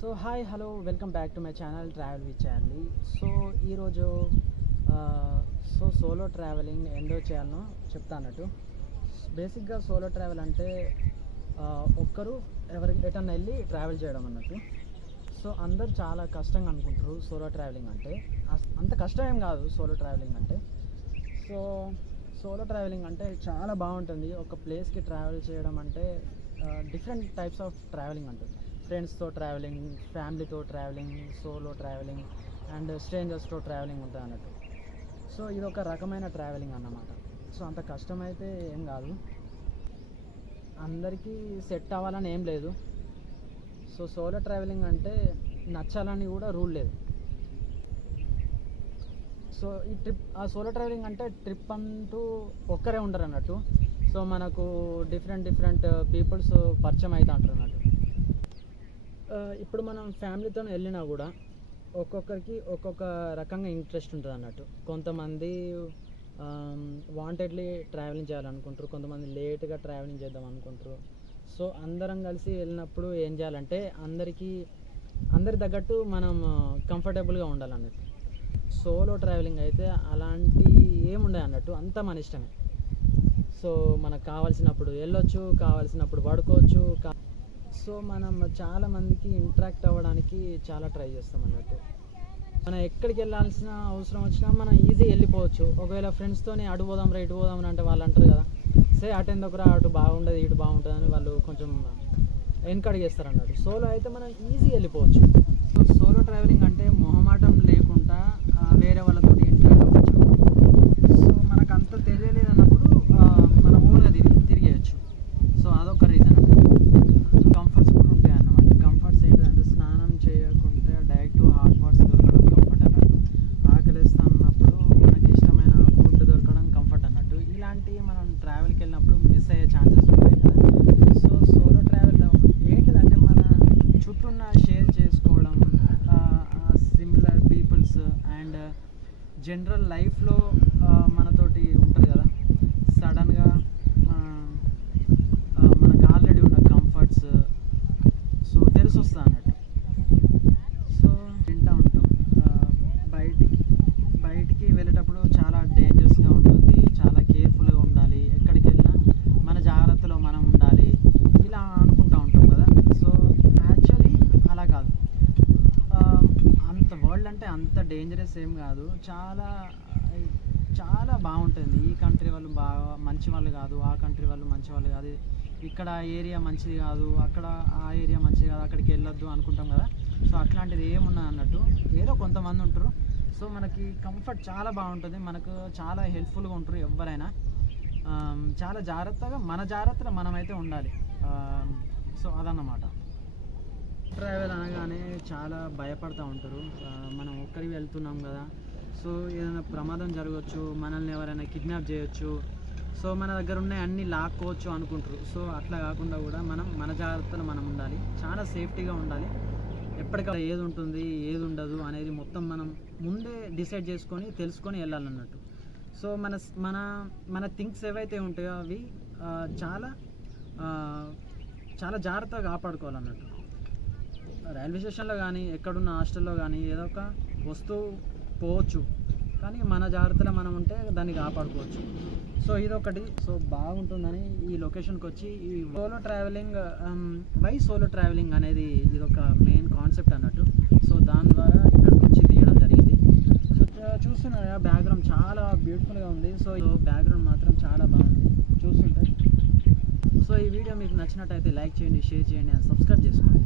So hi hello welcome back to my channel travel with Charlie. So ఈరోజు so solo travelling ఎండో చేయాలనో చెప్తానట్టు బేసిక్గా సోలో ట్రావెల్ అంటే ఒక్కరు ఎవరి ఎటన్నా వెళ్ళి ట్రావెల్ చేయడం అన్నట్టు. సో అందరు చాలా కష్టంగా అనుకుంటారు సోలో ట్రావెలింగ్ అంటే. అంత కష్టం ఏం కాదు సోలో ట్రావెలింగ్ అంటే. సో సోలో ట్రావెలింగ్ అంటే చాలా బాగుంటుంది. ఒక ప్లేస్కి ట్రావెల్ చేయడం అంటే డిఫరెంట్ టైప్స్ ఆఫ్ ట్రావెలింగ్ ఉంటుంది ఫ్రెండ్స్తో ట్రావెలింగ్ ఫ్యామిలీతో ట్రావెలింగ్ సోలో ట్రావెలింగ్ అండ్ స్ట్రేంజర్స్తో ట్రావెలింగ్ ఉంటుంది అన్నట్టు. సో ఇది ఒక రకమైన ట్రావెలింగ్ అన్నమాట. సో అంత కష్టమైతే ఏం కాదు. అందరికీ సెట్ అవ్వాలని ఏం లేదు. సో సోలో ట్రావెలింగ్ అంటే నచ్చాలని కూడా రూల్ లేదు. సో ఈ ట్రిప్ ఆ సోలో ట్రావెలింగ్ అంటే ట్రిప్ అంటూ ఒక్కరే ఉండరు అన్నట్టు సో మనకు డిఫరెంట్ డిఫరెంట్ పీపుల్స్ పరిచయం అవుతా ఉంటారు అన్నట్టు ఇప్పుడు మనం ఫ్యామిలీతో వెళ్ళినా కూడా ఒక్కొక్కరికి ఒక్కొక్క రకంగా ఇంట్రెస్ట్ ఉంటుంది అన్నట్టు. కొంతమంది వాంటెడ్లీ ట్రావెలింగ్ చేయాలనుకుంటారు కొంతమంది లేట్గా ట్రావెలింగ్ చేద్దాం అనుకుంటారు. సో అందరం కలిసి వెళ్ళినప్పుడు ఏం చేయాలంటే అందరికీ అందరి తగ్గట్టు మనం కంఫర్టబుల్గా ఉండాలన్నట్టు. సోలో ట్రావెలింగ్ అయితే అలాంటి ఏముండే అన్నట్టు అంతా మన ఇష్టమే. సో మనకు కావాల్సినప్పుడు వెళ్ళొచ్చు కావాల్సినప్పుడు పడుకోవచ్చు కా సో మనం చాలా మందికి ఇంటరాక్ట్ అవ్వడానికి చాలా ట్రై చేస్తాం అన్నట్టు. మనం ఎక్కడికి వెళ్ళాల్సిన అవసరం వచ్చినా మనం ఈజీ వెళ్ళిపోవచ్చు. ఒకవేళ ఫ్రెండ్స్తోనే అటు పోదాం రా ఇటు పోదాం అంటే వాళ్ళు అంటారు కదా. సే అటు ఎందుకురా అటు బాగుండదు ఇటు బాగుంటుంది అని వాళ్ళు కొంచెం ఎన్కరేజ్ చేస్తారు అన్నట్టు. సోలో అయితే మనం ఈజీ వెళ్ళిపోవచ్చు. సో సోలో ట్రావెలింగ్ అంటే మొహమాటం లేకుండా ఆ, వేరే వాళ్ళతో ఇంటరాక్ట్ అవ్వచ్చు సో మనకు అంత తెలియలేదు అన్నప్పుడు ఆ, మనం ఓన్గా తిరిగి తిరిగేయచ్చు సో అదొక రీజన్ కంఫర్ట్స్ కూడా ఉంటాయి అన్నమాట కంఫర్ట్స్ ఏంటంటే స్నానం చేయకుంటే డైరెక్ట్ హాట్ వాట్స్ దొరకడం కంఫర్ట్ అన్నట్టు ఆకలిస్తా అన్నప్పుడు మనకి ఇష్టమైన ఫుడ్ దొరకడం కంఫర్ట్ అన్నట్టు ఇలాంటివి మనం ట్రావెల్కి వెళ్ళినప్పుడు మిస్ అయ్యే ఛాన్సెస్ ఉంటాయి కదా సో సోలో ట్రావెల్ ఏంటిదంటే మన చుట్టూ ఉన్న షేర్ చేసుకోవడం సిమిలర్ పీపుల్స్ అండ్ జనరల్ లైఫ్లో మనతోటి ఉంటుంది కదా. సడన్గా మనకు ఆల్రెడీ ఉన్న కంఫర్ట్స్ సో తెలిసి వస్తుంది అన్నట్టు సో వింటూ ఉంటాం ఆ, బయటికి బయటికి వెళ్ళేటప్పుడు చాలా డేంజరస్గా ఉంటుంది చాలా కేర్ఫుల్గా ఉండాలి ఎక్కడికి వెళ్ళినా మన జాగ్రత్తలో మనం ఉండాలి ఇలా అనుకుంటూ ఉంటాం కదా సో యాక్చువల్లీ అలా కాదు ఆ, అంత అంటే అంత డేంజరస్ ఏం కాదు. చాలా చాలా బాగుంటుంది. ఈ కంట్రీ వాళ్ళు బాగా మంచి వాళ్ళు కాదు. ఆ కంట్రీ వాళ్ళు మంచి వాళ్ళు కాదు. ఇక్కడ ఏరియా మంచిది కాదు. అక్కడ ఆ ఏరియా మంచిది కాదు. అక్కడికి వెళ్ళొద్దు అనుకుంటాం కదా. సో అట్లాంటిది ఏమున్నది అన్నట్టు. ఏదో కొంతమంది ఉంటారు. సో మనకి కంఫర్ట్ చాలా బాగుంటుంది. మనకు చాలా హెల్ప్ఫుల్గా ఉంటారు ఎవరైనా. చాలా జాగ్రత్తగా మన జాగ్రత్తలో మనమైతే ఉండాలి. సో అదన్నమాట. ట్రావెల్ అనగానే చాలా భయపడుతూ ఉంటారు. మనం ఒక్కరికి వెళ్తున్నాం కదా. సో ఏదైనా ప్రమాదం జరగవచ్చు మనల్ని ఎవరైనా కిడ్నాప్ చేయొచ్చు సో మన దగ్గర ఉన్న అన్ని లాక్కోవచ్చు అనుకుంటారు. సో అట్లా కాకుండా కూడా మనం మన జాగ్రత్తలు మనం ఉండాలి. చాలా సేఫ్టీగా ఉండాలి. ఎప్పటికప్పుడు ఏది ఉంటుంది ఏది ఉండదు అనేది మొత్తం మనం ముందే డిసైడ్ చేసుకొని తెలుసుకొని వెళ్ళాలన్నట్టు. సో మన మన మన థింగ్స్ ఏవైతే ఉంటాయో అవి చాలా చాలా జాగ్రత్తగా కాపాడుకోవాలన్నట్టు. రైల్వే స్టేషన్లో కానీ ఎక్కడున్న హాస్టల్లో కానీ ఏదో ఒక వస్తువు పోవచ్చు. కానీ మన జాగ్రత్తలో మనం ఉంటే దాన్ని కాపాడుకోవచ్చు. సో ఇదొకటి. సో బాగుంటుందని ఈ లొకేషన్కి వచ్చి ఈ solo traveling why solo traveling అనేది ఇదొక మెయిన్ కాన్సెప్ట్ అన్నట్టు. సో దాని ద్వారా ఇక్కడికి వచ్చి తీయడం జరిగింది. సో చూ- చూస్తున్నారా బ్యాక్గ్రౌండ్ చాలా బ్యూటిఫుల్గా ఉంది. సో బ్యాక్గ్రౌండ్ మాత్రం చాలా బాగుంది. చూస్తుంటే. సో ఈ వీడియో మీకు నచ్చినట్టయితే లైక్ చేయండి షేర్ చేయండి అండ్ సబ్స్క్రైబ్ చేసుకోండి.